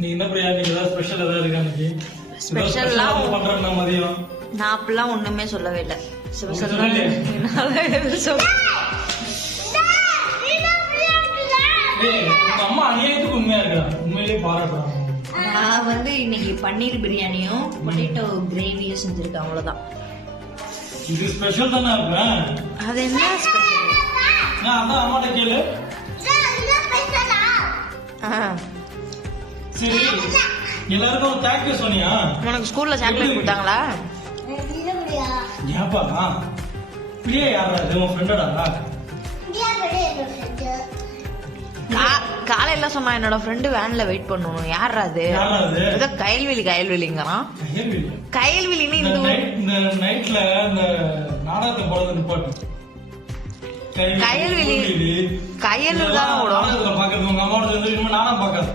நீ என்ன பிரியா நீ ஏதாவது ஸ்பெஷல் ஏதாவது இருக்கா இன்னைக்கு? ஸ்பெஷல்லாம் பண்றேன்னா மதியம் நான் அப்பெல்லாம் ஒண்ணுமே சொல்லவே இல்லை. ஸ்பெஷல் சொல்லலையே. ஏய், உங்க அம்மா அநியாயத்துக்கு உண்மையா இருக்கா? உண்மையிலேயே பாராட்டுறாங்க. நான் வந்து இன்னைக்கு பன்னீர் பிரியாணியும் பொட்டேட்டோ கிரேவியும் செஞ்சிருக்கேன், அவ்வளவுதான். இது ஸ்பெஷல் தானே இருப்பேன். அது என்ன ஸ்பெஷல்? நான் அதான் அம்மாட்ட கேளு. சரி, எல்லாருக்கும் ஒரு தேங்க்யூ சொன்னியா? உனக்கு ஸ்கூல்ல சாக்லேட் கொடுத்தாங்களா? ஏப்பா பிரியா யாரா? இது உன் ஃப்ரெண்டடா? காலையில சொன்னா என்னோட ஃப்ரெண்டு வேன்ல வெயிட் பண்ணணும். யாரா அது? யாரா அது? ஏதோ கயல்விழிங்கிறான். கயல்விழின்னு இந்த நைட்ல இந்த நாடகத்தை போறது நிப்பாட்டு. கயல்விழி தான் நாடகத்துல பாக்குறது உங்க அம்மாவோட நாடகம் பாக்காது.